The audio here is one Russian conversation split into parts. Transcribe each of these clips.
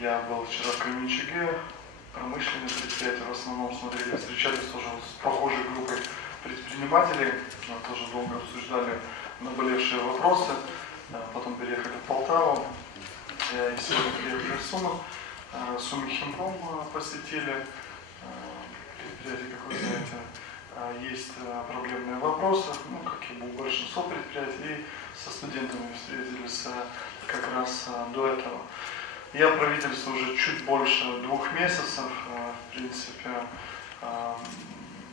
Я был вчера в Кременчуге, промышленные предприятия в основном смотрели, встречались тоже с похожей группой предпринимателей, тоже долго обсуждали наболевшие вопросы, Э, потом переехали в Полтаву, Э, и сегодня приехали в Сумы, Э, Суми Химпром посетили, предприятие, как вы есть проблемные вопросы, ну, как и у большинства предприятий, и со студентами встретились как раз до этого. Я правительство уже чуть больше двух месяцев, э, в принципе, э,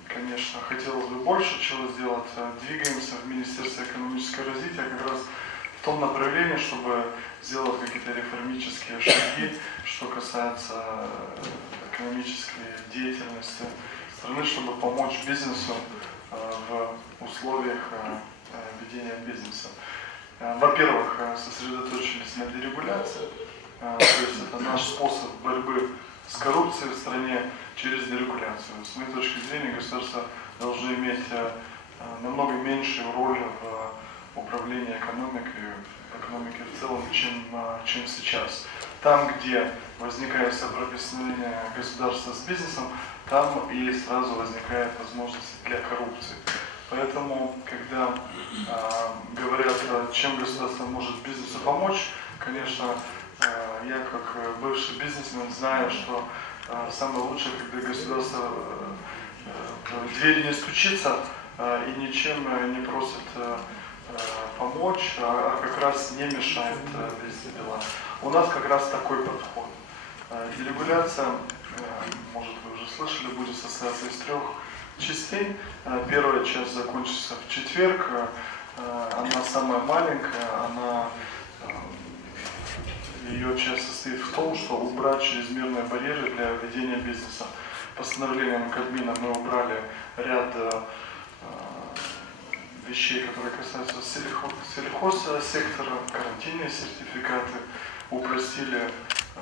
конечно, хотелось бы больше чего сделать. Э, Двигаемся в Министерство экономического развития как раз в том направлении, чтобы сделать какие-то реформические шаги, что касается экономической деятельности страны, чтобы помочь бизнесу в условиях ведения бизнеса. Во-первых, сосредоточились на дерегуляции, то есть это наш способ борьбы с коррупцией в стране через дерегуляцию. С моей точки зрения, государство должно иметь э, э, намного меньшую роль в управлении экономикой, в экономике в целом, чем, э, чем сейчас. Там, где возникает соприкосновение государства с бизнесом, там и сразу возникает возможность для коррупции. Поэтому, когда э, говорят, э, чем государство может бизнесу помочь, конечно, э, я как э, бывший бизнесмен знаю, что э, самое лучшее, когда государство э, э, в двери не стучится э, и ничем э, не просит э, э, помочь, а, а как раз не мешает э, вести дела. У нас как раз такой подход. Э, Дерегуляция, э, может вы уже слышали, будет состояться из трех частей. Э, Первая часть закончится в четверг. Э, э, Она самая маленькая, она э, ее часть состоит в том, что убрать чрезмерные барьеры для ведения бизнеса. Постановлением Кабмина мы убрали ряд э, э, вещей, которые касаются сельхо- сельхозсектора, карантинные сертификаты, упростили, э,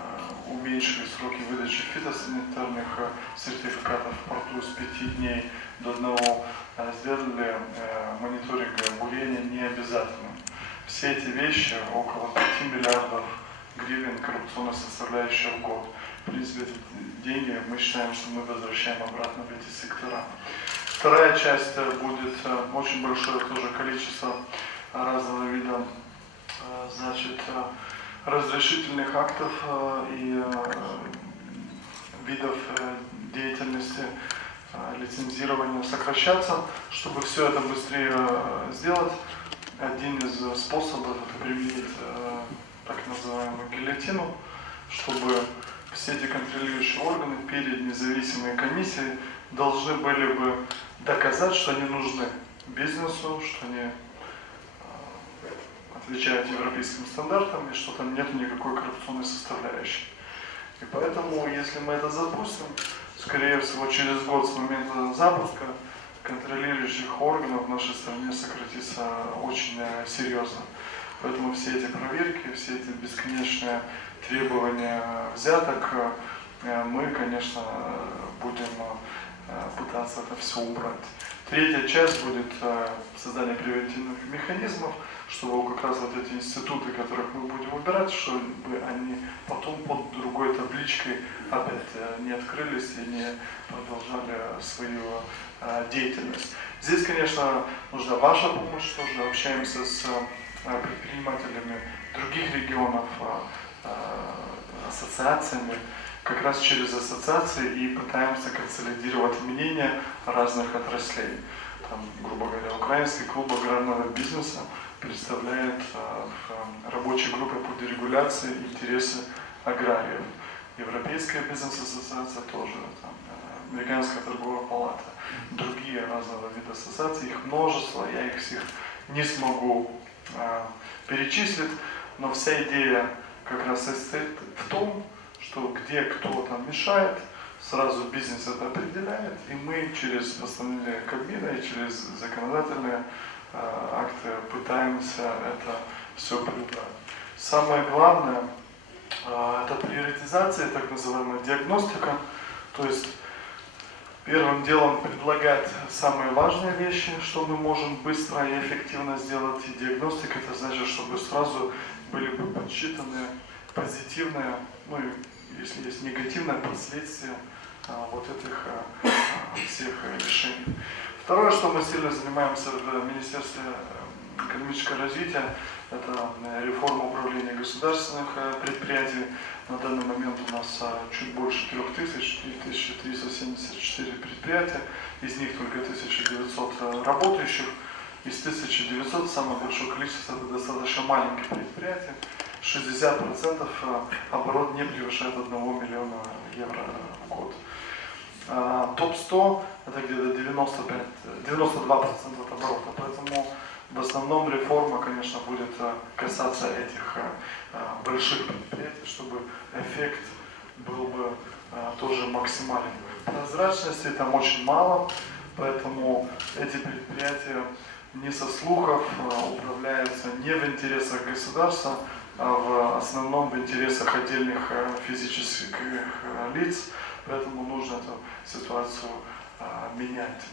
уменьшили сроки выдачи фитосанитарных э, сертификатов в порту с 5 дней до одного, э, сделали э, мониторинг бурения необязательным. Все эти вещи, около 5 миллиардов гривен коррупционной составляющей в год. В принципе, эти деньги мы считаем, что мы возвращаем обратно в эти сектора. Вторая часть э, будет э, очень большое тоже количество разного вида э, значит, разрешительных актов и видов деятельности лицензирования сокращаться, чтобы все это быстрее сделать. Один из способов это применить так называемую гильотину, чтобы все эти контролирующие органы перед независимой комиссией должны были бы доказать, что они нужны бизнесу, что они э, отвечают европейским стандартам и что там нет никакой коррупционной составляющей. И поэтому, если мы это запустим, скорее всего, через год с момента запуска контролирующих органов в нашей стране сократится очень э, серьезно. Поэтому все эти проверки, все эти бесконечные требования взяток, э, мы, конечно, будем э, пытаться это все убрать. Третья часть будет э, создание превентивных механизмов, чтобы как раз вот эти институты, которых мы будем выбирать, чтобы они потом под другой табличкой опять не открылись и не продолжали свою деятельность. Здесь, конечно, нужна ваша помощь, тоже общаемся с предпринимателями других регионов, э, э, ассоциациями, как раз через ассоциации и пытаемся консолидировать мнения разных отраслей. Там, грубо говоря, Украинский клуб аграрного бизнеса представляет в рабочей группе по дерегуляции интересы аграриев. Европейская бизнес-ассоциация тоже, там, Американская торговая палата, другие разного вида ассоциаций, их множество, я их всех не смогу э, перечислить, но вся идея как раз состоит в том, что где кто там мешает, сразу бизнес это определяет, и мы через постановление Кабмина и через законодательные э, акты пытаемся это все прибрать. Самое главное э, это приоритизация, так называемая диагностика, то есть первым делом предлагать самые важные вещи, что мы можем быстро и эффективно сделать, и диагностика это значит, чтобы сразу были бы подсчитаны позитивные, ну и если есть негативное последствие а, вот этих а, а, всех э, решений. Второе, что мы сильно занимаемся в Министерстве э, экономического развития, это э, реформа управления государственных э, предприятий. На данный момент у нас а, чуть больше 3000, 3374 предприятия, из них только 1900 э, работающих. Из 1900 самое большое количество это достаточно маленькие предприятия. 60% э, оборот не превышает 1 миллиона евро в год. А, Топ-100 это где-то 95, 92% от оборота, поэтому в основном реформа, конечно, будет э, касаться этих э, э, больших предприятий, чтобы эффект был бы тоже максимален. Прозрачности там очень мало, поэтому эти предприятия не со слухов управляются не в интересах государства, а в основном в интересах отдельных физических лиц, поэтому нужно эту ситуацию менять.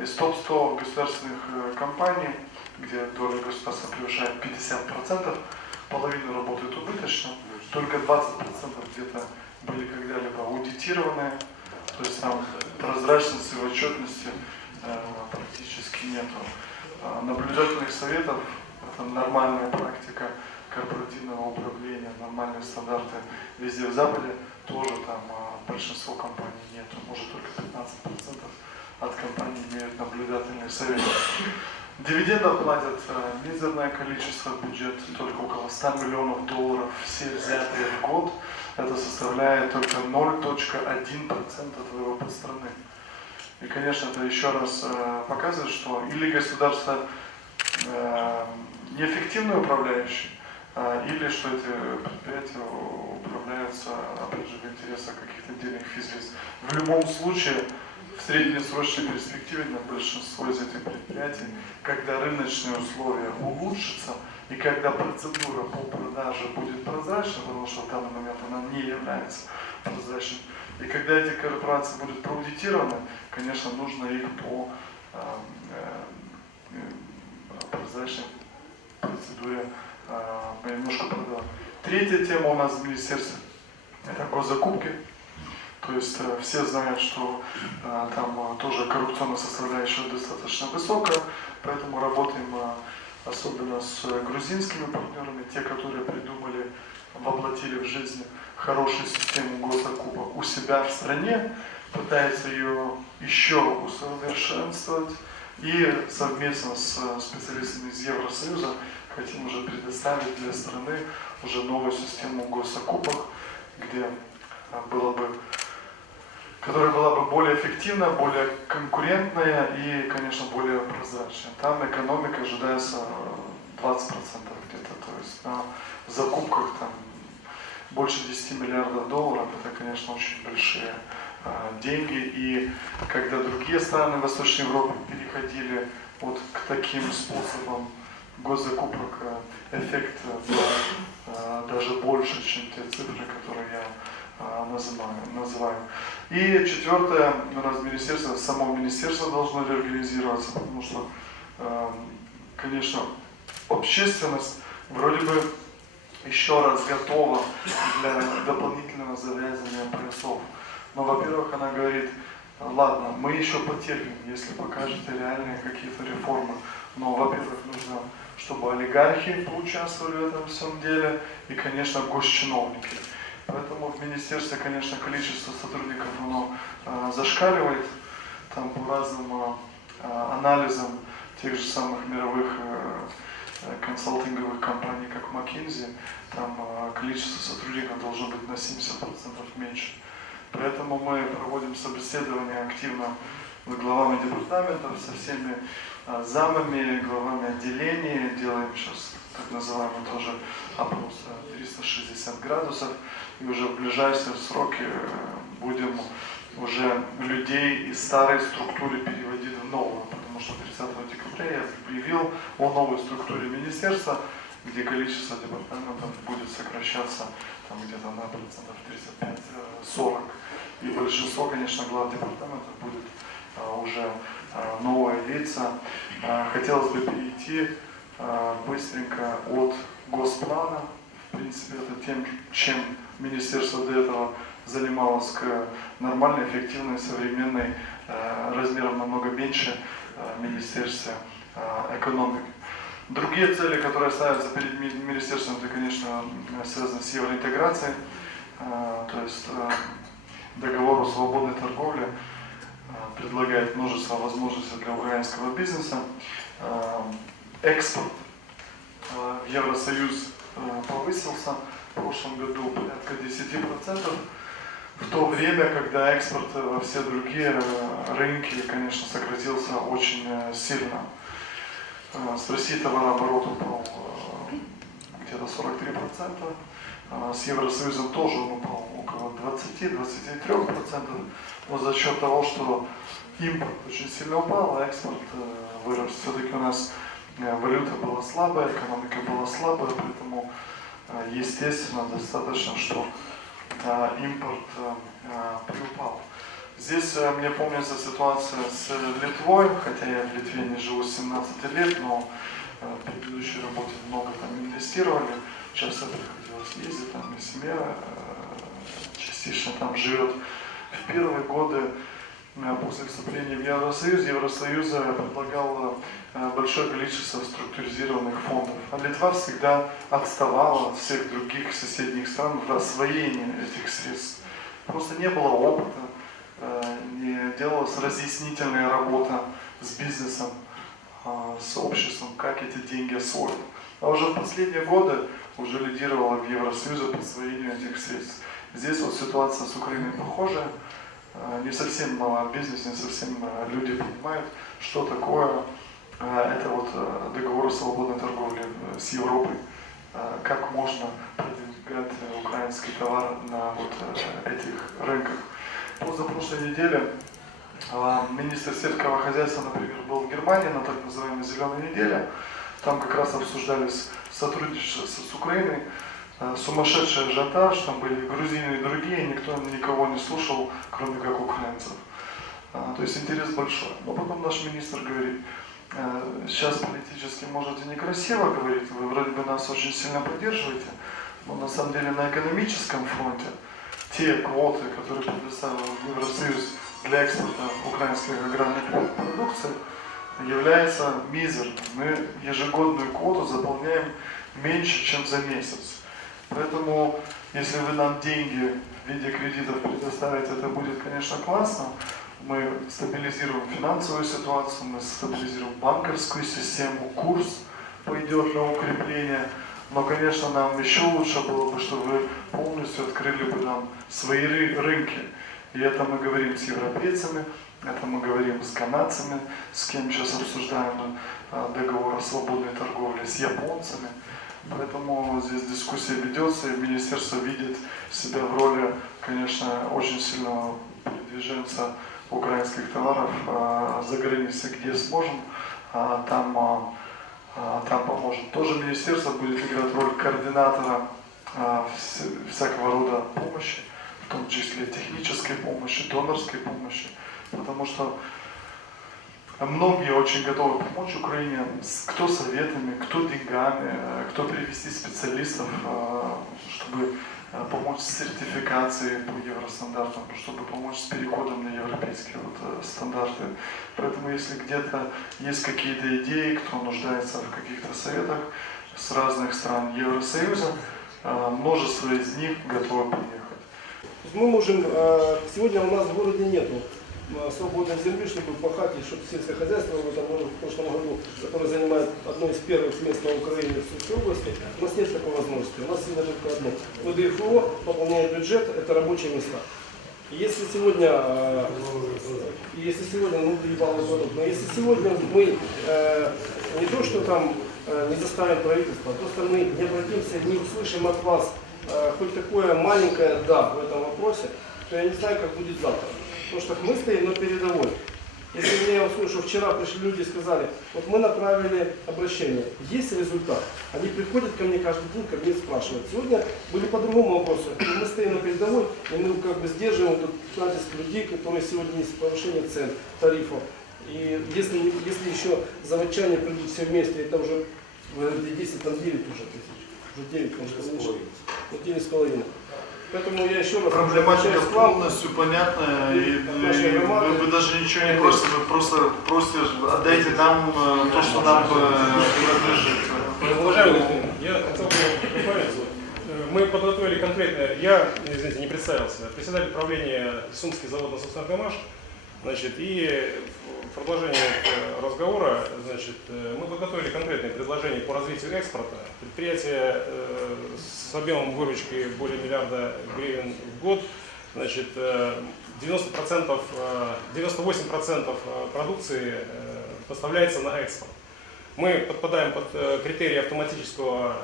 Из топ-100 государственных компаний, где доля государства превышает 50%, половина работает убыточно, только 20% где-то были когда-либо аудитированы, то есть там прозрачности в отчетности э, практически нету. А Наблюдательных советов – это нормальная практика корпоративного управления, нормальные стандарты везде в Западе, тоже там а, большинство компаний нету, может только 15% от компаний имеют наблюдательный совет. Дивидендов платят э, мизерное количество, бюджет только около 100 миллионов долларов, все взятые в год, это составляет только 0.1% от ВВП страны. И, конечно, это еще раз э, показывает, что или государство э, неэффективный управляющий, а, или что эти предприятия управляются, опять же, в интересах каких-то отдельных физлиц. В любом случае, в среднесрочной перспективе на большинство из этих предприятий, когда рыночные условия улучшатся и когда процедура по продаже будет прозрачна, потому что в данный момент она не является прозрачной, и когда эти корпорации будут проаудитированы, конечно, нужно их по э, э, прозрачной процедуре э, немножко продавать. Третья тема у нас в министерстве – это госзакупки. То есть э, все знают, что э, там э, тоже коррупционная составляющая достаточно высокая, поэтому работаем особенно с грузинскими партнерами, те, которые придумали, воплотили в жизнь хорошую систему госзакупок у себя в стране, пытаются ее еще усовершенствовать и совместно с специалистами из Евросоюза хотим уже предоставить для страны уже новую систему госзакупок, где было бы которая была бы более эффективная, более конкурентная и, конечно, более прозрачная. Там экономика ожидается э, 20% где-то, то есть на закупках там больше 10 миллиардов долларов, это, конечно, очень большие э, деньги. И когда другие страны Восточной Европы переходили вот к таким способам госзакупок, э, эффект был э, даже больше, чем те цифры, которые я э, называю. называю. И четвертое, нас министерство, само министерство должно реорганизироваться, потому что, э, конечно, общественность вроде бы еще раз готова для дополнительного завязывания поясов. Но, во-первых, она говорит, ладно, мы еще потерпим, если покажете реальные какие-то реформы. Но, во-первых, нужно, чтобы олигархи поучаствовали в этом всем деле и, конечно, госчиновники. Поэтому в министерстве, конечно, количество сотрудников оно э, зашкаливает там по разным э, анализам тех же самых мировых э, консалтинговых компаний, как McKinsey, там э, количество сотрудников должно быть на 70% меньше. Поэтому мы проводим собеседование активно главами департаментов, со всеми э, замами, главами отделений. Делаем сейчас так называемый тоже опрос 360 градусов. И уже в ближайшие сроки э, будем уже людей из старой структуры переводить в новую, потому что 30 декабря я объявил о новой структуре министерства, где количество департаментов будет сокращаться там где-то на процентов 35-40. И большинство, конечно, глав департаментов будет а, уже а, новые лица. А, хотелось бы перейти а, быстренько от госплана в принципе, это тем, чем министерство до этого занималось к нормальной, эффективной, современной, размером намного меньше министерства экономики. Другие цели, которые ставятся перед ми- министерством, это, конечно, связано с евроинтеграцией, то есть договор о свободной торговле предлагает множество возможностей для украинского бизнеса. Э, Экспорт э, в Евросоюз э, повысился в прошлом году порядка 10%, в то время, когда экспорт во все другие рынки, конечно, сократился очень сильно. С Россией товарооборот упал где-то 43%, а с Евросоюзом тоже он упал 20-23%, но за счет того, что импорт очень сильно упал, а экспорт э, вырос. Все-таки у нас э, валюта была слабая, экономика была слабая, поэтому э, естественно достаточно, что импорт приупал. Здесь мне помнится ситуация с Литвой, хотя я в Литве не живу с 17 лет, но в предыдущей работе много там инвестировали, часто приходилось ездить, там и семья частично там живет. В первые годы э, после вступления в Евросоюз, Евросоюз предлагал э, большое количество структуризированных фондов. А Литва всегда отставала от всех других соседних стран в освоении этих средств. Просто не было опыта, э, не делалась разъяснительная работа с бизнесом, э, с обществом, как эти деньги освоить. А уже в последние годы уже лидировала в Евросоюзе по освоению этих средств. Здесь вот ситуация с Украиной похожая. Э, Не совсем э, бизнес, не совсем э, люди понимают, что такое это вот договор о свободной торговле с Европой, как можно продвигать украинский товар на вот этих рынках. Позапрошлой неделе министр сельского хозяйства, например, был в Германии на так называемой зеленой неделе. Там как раз обсуждались сотрудничество с Украиной. Э, Сумасшедший ажиотаж, там были грузины и другие, никто никого не слушал, кроме как украинцев. А, То есть интерес большой. Но потом наш министр говорит, «Э, сейчас политически может и некрасиво говорить, вы вроде бы нас очень сильно поддерживаете, но на самом деле на экономическом фронте те квоты, которые предоставил Евросоюз для экспорта украинской аграрной продукции, является мизерным. Мы ежегодную квоту заполняем меньше, чем за месяц. Поэтому, если вы нам деньги в виде кредитов предоставите, это будет, конечно, классно. Мы стабилизируем финансовую ситуацию, мы стабилизируем банковскую систему, курс пойдет на укрепление. Но, конечно, нам еще лучше было бы, чтобы вы полностью открыли бы нам свои ры- рынки. И это мы говорим с европейцами, это мы говорим с канадцами, с кем сейчас обсуждаем э, договор о свободной торговле, с японцами. Поэтому здесь дискуссия ведется, и министерство видит себя в роли, конечно, очень сильного передвиженца украинских товаров э, за границей, где сможем, а там, э, э, там поможем. Тоже министерство будет играть роль координатора э, вс- всякого рода помощи, в том числе технической помощи, донорской помощи, потому что Многие очень готовы помочь Украине, кто советами, кто деньгами, э, кто привести специалистов, э, чтобы э, помочь с сертификацией по евростандартам, чтобы помочь с переходом на европейские вот стандарты. Поэтому если где-то есть какие-то идеи, кто нуждается в каких-то советах с разных стран Евросоюза, множество из них готовы приехать. Есть мы можем, сегодня у нас в городе нету э, свободной земли, чтобы пахать, и чтобы сельское хозяйство в, этом, году, в прошлом году, которое занимает одно из первых мест на Украине в Сумской области, у нас нет такой возможности. У нас всегда только одно. ВДФО пополняет бюджет, это рабочие места. Если сегодня, э, если сегодня, ну, доебал его, но если сегодня мы э, не то, что там не заставим правительство, а просто мы не обратимся, не услышим от вас хоть такое маленькое «да» в этом вопросе, то я не знаю, как будет завтра. Потому что мы стоим на передовой. Если мне, я услышу, вчера пришли люди и сказали, вот мы направили обращение, есть результат. Они приходят ко мне каждый день, ко мне спрашивают. Сегодня были по другому вопросу. Мы стоим на передовой, и мы как бы сдерживаем этот натиск людей, которые сегодня есть повышение цен, тарифов. И если, если еще заводчане придут все вместе, это уже вы говорите, 10, там 9 уже тысяч. уже 9, может, меньше. Ну, 9 с половиной. Поэтому я еще раз Проблематика полностью понятная, и, И вы, вы даже ничего не просите, вы просто просите, отдайте нам э, то, что нам э, принадлежит. Уважаемый господин, я хотел бы добавить, э, мы подготовили конкретно, я, извините, не представился, председатель правления Сумский завод насосных ГАМАШ, значит, и продолжение э, разговора, значит, э, мы подготовили конкретные предложения по развитию экспорта. Предприятие э, с объемом выручки более миллиарда гривен в год, значит, э, 90%, э, 98% э, продукции поставляется на экспорт. Мы подпадаем под критерии автоматического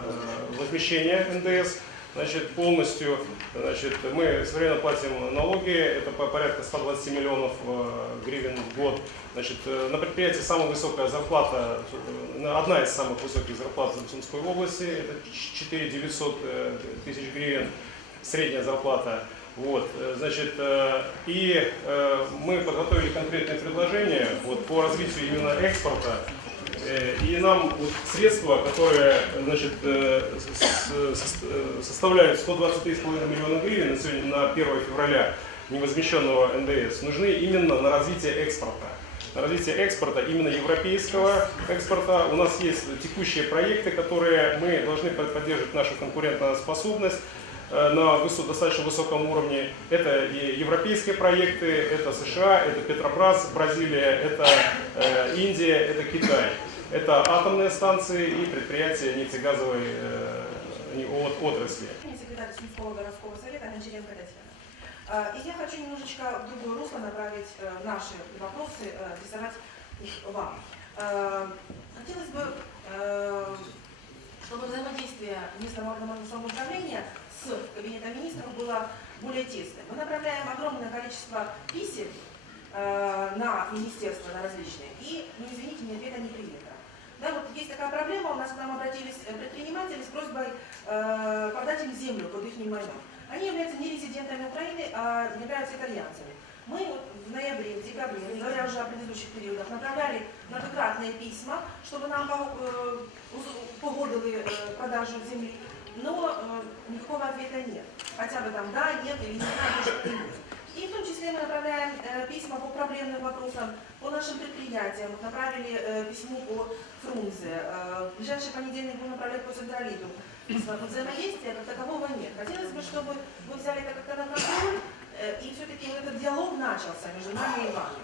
возмещения НДС. Значит, полностью значит, мы своевременно платим налоги, это по порядка 120 миллионов э, гривен в год. Значит, э, на предприятии самая высокая зарплата, э, одна из самых высоких зарплат в Сумской области, это 4 900 э, тысяч гривен, средняя зарплата. Вот, значит, и мы подготовили конкретные предложения вот, по развитию именно экспорта. Э, И нам вот средства, которые значит, э, э, составляют 123,5 миллиона гривен на, сегодня, на 1 февраля невозмещенного НДС, нужны именно на развитие экспорта. На развитие экспорта, именно европейского экспорта. У нас есть текущие проекты, которые мы должны под- поддерживать нашу конкурентоспособность на высо- достаточно высоком уровне. Это и европейские проекты, это США, это Петробрас, Бразилия, это э, Индия, это Китай. Это атомные станции и предприятия нефтегазовой э, отрасли. А, И я хочу немножечко в другое русло направить э, наши вопросы, э, адресовать их вам. Э, Хотелось бы, э, чтобы взаимодействие местного органа самоуправления с кабинетом министров было более тесным. Мы направляем огромное количество писем э, на министерства, на различные, и, ну извините, ни ответа, ни привета. Да, вот есть такая проблема, у нас к нам обратились э, предприниматели с просьбой э, продать им землю под их майном. Они являются не резидентами Украины, а являются итальянцами. Мы в ноябре, в декабре, не говоря уже о предыдущих периодах, направляли многократные письма, чтобы нам погодили продажу земли, но никакого ответа нет. Хотя бы там да, нет или не знаю, что-нибудь. И в том числе мы направляем э, письма по проблемным вопросам, по нашим предприятиям. Направили э, письмо по Фрунзе. Э, в ближайший понедельник будем направлять по Централиту. Вза- Взаимодействия как такового нет. Хотелось бы, чтобы вы взяли это как-то на контроль, э, и все-таки вот этот диалог начался между нами и вами.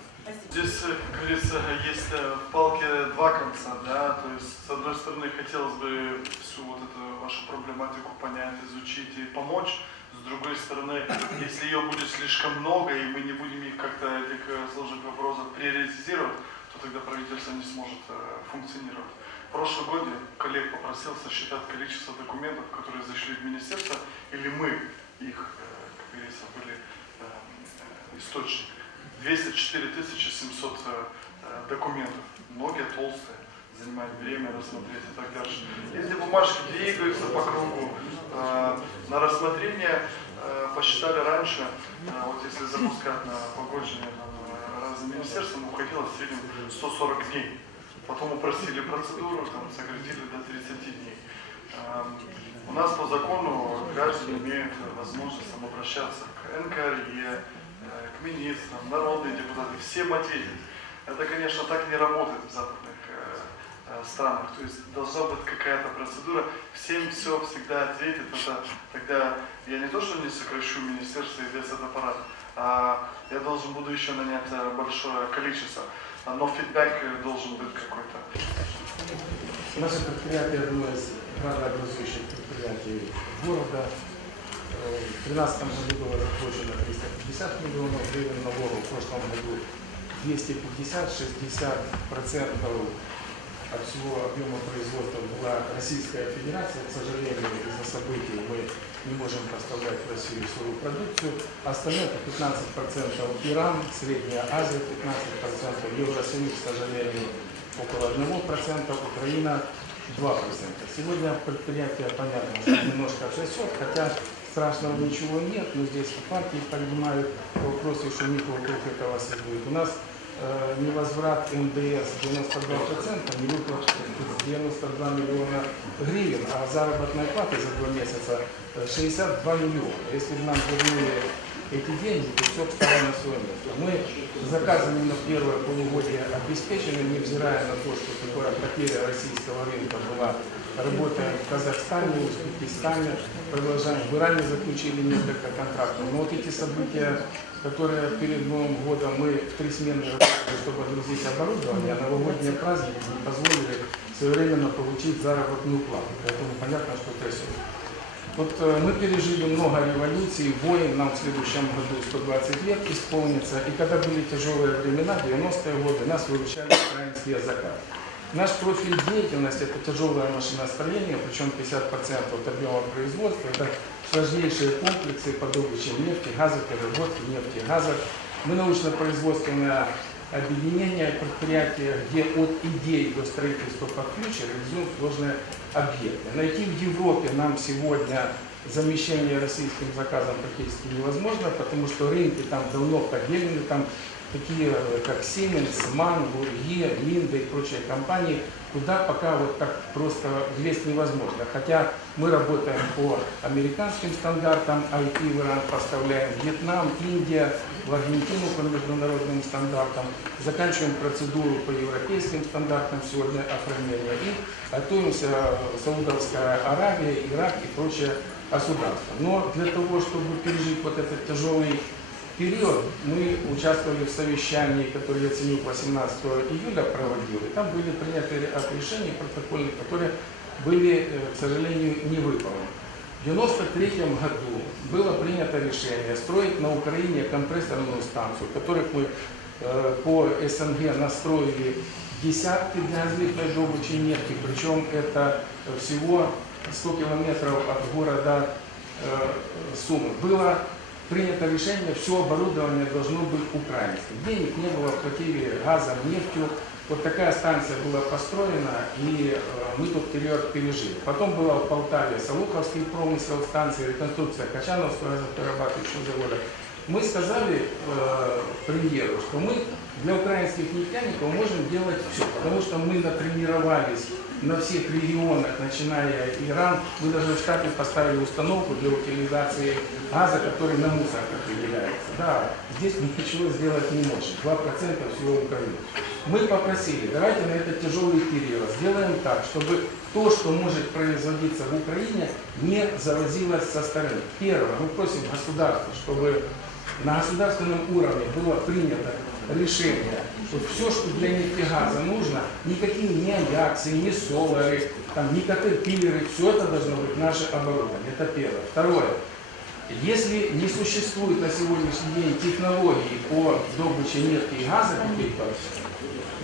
Здесь, э, как говорится, есть э, в палке два конца, да, то есть с одной стороны хотелось бы всю вот эту вашу проблематику понять, изучить и помочь, с другой стороны, если ее будет слишком много и мы не будем их как-то этих э, сложных вопросов приоритизировать, то тогда правительство не сможет функционировать. В прошлом году коллег попросил сосчитать количество документов, которые зашли в министерство, или мы их, как говорится, были э, э, источник. 204 700 э, э, документов, многие толстые, занимает время рассмотреть и так дальше. Если бумажки двигаются по кругу, э, на рассмотрение посчитали раньше, вот если запускать на погоджение разным министерствам, уходило в среднем 140 дней. Потом упростили процедуру, там, сократили до 30 дней. Эм, У нас по закону граждане имеют возможность обращаться к НКРЕ, к министрам, народные депутаты, всем ответить. Это, конечно, так не работает в западных э, э, странах. То есть должна быть какая-то процедура, всем все всегда ответит. Это тогда я не то, что не сокращу министерство и весь аппарат, а я должен буду еще нанять э, большое количество. Но фидбэк э, должен быть какой-то. Наше предприятие одно из градообразующих предприятий города. В 2013 году было заплачено 350 миллионов гривен налогов, в прошлом году 250-60 процентов от всего объема производства была Российская Федерация. К сожалению, из-за событий мы не можем поставлять в Россию свою продукцию. Остальное это 15% Иран, Средняя Азия 15%, Евросоюз, к сожалению, около 1%, Украина 2%. Сегодня предприятие, понятно, немножко отсосет, хотя страшного ничего нет, но здесь партии поднимают вопросы, что них вокруг этого создают. У нас э, невозврат НДС 92%, не выплат 90%. 92 миллиона гривен, а заработная плата за два месяца э, 62 миллиона. Если бы нам вернули эти деньги, то все встало на свое место. Мы заказами на первое полугодие обеспечены, невзирая на то, что такое потеря российского рынка была. Работаем в Казахстане, Узбекистане, продолжаем. В Иране заключили несколько контрактов. Но вот эти события, которые перед Новым годом мы в три смены работали, чтобы отгрузить оборудование, а новогодние праздники не позволили своевременно получить заработную плату. Поэтому понятно, что трясет. Вот э, мы пережили много революций, войн, нам в следующем году 120 лет исполнится. И когда были тяжелые времена, 90-е годы, нас выручали украинские заказы. Наш профиль деятельности – это тяжелое машиностроение, причем 50% от объема производства. Это сложнейшие комплексы по добыче нефти, газопереработки, нефти и газа. Мы научно-производственное объединение, предприятие, где от идей до строительства под ключ реализуем сложные объекты. Найти в Европе нам сегодня замещение российским заказом практически невозможно, потому что рынки там давно поделены, там такие э, как Siemens, MAN, Гурье, Линда и прочие компании, туда пока вот так просто влезть невозможно. Хотя мы работаем по американским стандартам, IT в Иран поставляем, Вьетнам, Индия, в Аргентину по международным стандартам, заканчиваем процедуру по европейским стандартам сегодня оформления и готовимся э, Саудовская Аравия, Ирак и прочие государства. Но для того, чтобы пережить вот этот тяжелый период мы участвовали в совещании, которое я ценю 18 июля проводил, и там были приняты ряд решений которые были, э, к сожалению, не выполнены. В 1993 году было принято решение строить на Украине компрессорную станцию, которых мы э, по СНГ настроили десятки для различной добычи нефти, причем это всего 100 километров от города э, Сумы. Было принято решение, все оборудование должно быть украинским. Денег не было, платили газом, нефтью. Вот такая станция была построена, и э, мы тот период пережили. Потом была в Полтаве Салуховский промысел, станция, реконструкция Качановского газоперерабатывающего завода. Мы сказали э, премьеру, что мы для украинских нефтяников можем делать все, потому что мы натренировались на всех регионах, начиная Иран, мы даже в штате поставили установку для утилизации газа, который на мусорках выделяется. Да, здесь мы ничего сделать не можем, 2% всего Украины. Мы попросили, давайте на этот тяжелый период сделаем так, чтобы то, что может производиться в Украине, не завозилось со стороны. Первое, мы просим государства, чтобы на государственном уровне было принято решение, что все, что для нефтегаза нужно, никакие ни аяксы, ни солары, там, ни катерпиллеры, все это должно быть наше оборудование. Это первое. Второе. Если не существует на сегодняшний день технологий по добыче нефти и газа каких-то,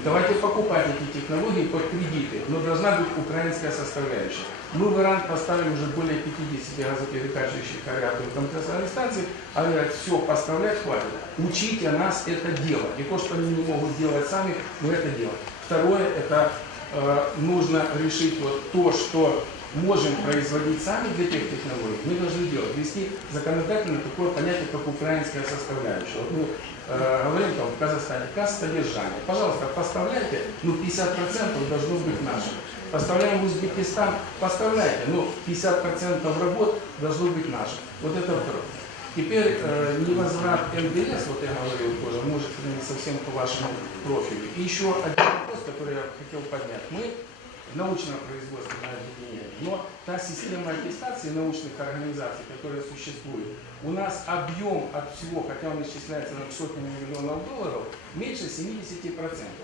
давайте покупать эти технологии под кредиты, но должна быть украинская составляющая. Мы в Иран поставили уже более 50 газоперекачивающих аэратов и компрессорных станций, а говорят, все, поставлять хватит. Учите нас это делать. И то, что они не могут делать сами, мы это делаем. Второе, это э, нужно решить вот то, что можем производить сами для тех технологий, мы должны делать. Ввести законодательно такое понятие, как украинская составляющая. Вот мы э, говорим там в Казахстане, касс содержания. Пожалуйста, поставляйте, ну 50% должно быть наше. Поставляем в Узбекистан, поставляйте, но 50% работ должно быть наше. Вот это второе. Теперь э, невозврат НДС, вот я говорил тоже, может не совсем по вашему профилю. И еще один вопрос, который я хотел поднять. Мы научно-производственное объединение, но та система аттестации научных организаций, которая существует, у нас объем от всего, хотя он исчисляется на сотнями миллионов долларов, меньше 70%.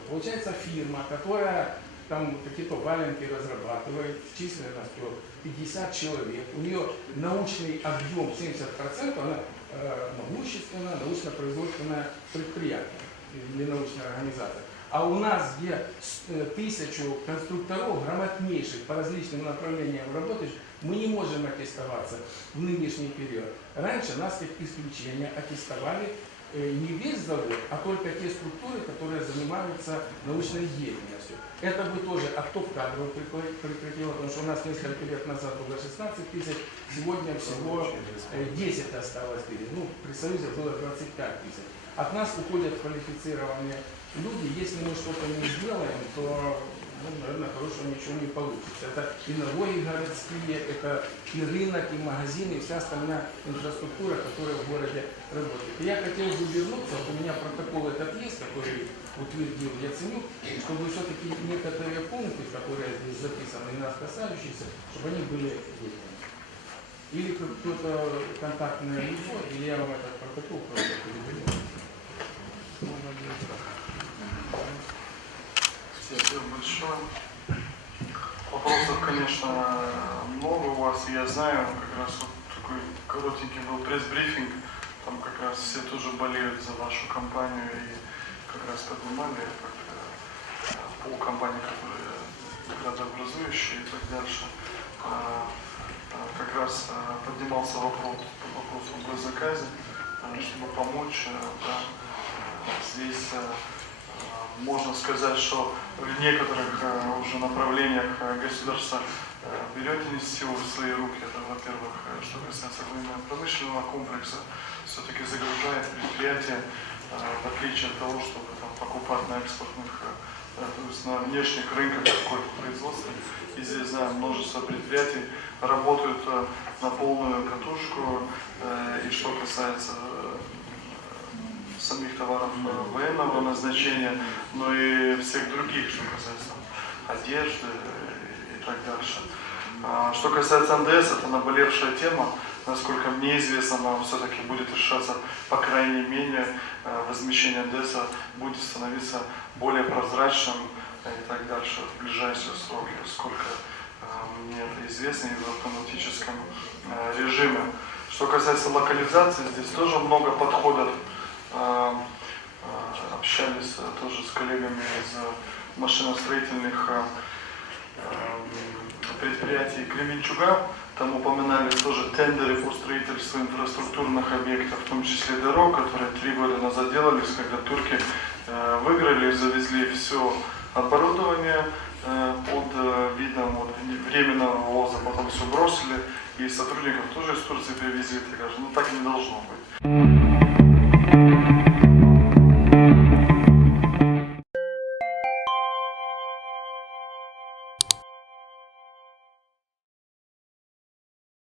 Получается фирма, которая там какие-то валенки разрабатывает, численностью 50 человек, у нее научный объем 70%, она э, могущественное научно-производственное предприятие или научная организация. А у нас, где э, тысячу конструкторов, грамотнейших по различным направлениям работающих, мы не можем аттестоваться в нынешний период. Раньше нас как исключение аттестовали э, не весь завод, а только те структуры, которые занимаются научной деятельностью. Это бы тоже отток кадров прекра- прекратило, потому что у нас несколько лет назад было 16 тысяч, сегодня всего э, 10 осталось тысяч. Ну, при Союзе было 25 тысяч. От нас уходят квалифицированные люди. Если мы что-то не сделаем, то ну, наверное, хорошего ничего не получится. Это и налоги городские, это и рынок, и магазины, и вся остальная инфраструктура, которая в городе работает. И я хотел бы вернуться, вот у меня протокол этот есть, который утвердил Яценюк, чтобы все-таки некоторые пункты, которые здесь записаны, и нас касающиеся, чтобы они были выполнены. Или кто-то контактное лицо, или я вам этот протокол просто передаю. Можно. Спасибо большое. Вопросов, конечно, много у вас. Я знаю, как раз вот такой коротенький был пресс-брифинг. Там как раз все тоже болеют за вашу компанию и как раз поднимали э, полкомпаний, которые градообразующие и так дальше. А, а, Как раз а, поднимался вопрос, вопрос о госзаказе, а, чтобы помочь э, да, э, здесь э, можно сказать, что в некоторых э, уже направлениях э, государство э, берет инициативу в свои руки. Это, во-первых, что касается военно-промышленного комплекса, все-таки загружает предприятие, в отличие от того, чтобы там, покупать на экспортных, то есть на внешних рынках какое-то производство. И здесь знаем множество предприятий работают на полную катушку. И что касается самих товаров э, военного назначения, но и всех других, что касается одежды э, и так дальше. А, Что касается НДС, это наболевшая тема. Насколько мне известно, она все-таки будет решаться, по крайней мере, э, возмещение НДС будет становиться более прозрачным и так дальше в ближайшие сроки, сколько мне это известно и в автоматическом режиме. Что касается локализации, здесь тоже много подходов. Э, э, Общались э, тоже с коллегами из э, машиностроительных э, предприятий Кременчуга. Там упоминали тоже тендеры по строительству инфраструктурных объектов, в том числе дорог, которые три года назад делались, когда турки выиграли, завезли все оборудование под видом вот, временного ввоза, потом все бросили, и сотрудников тоже из Турции привезли. Так, ну так не должно быть.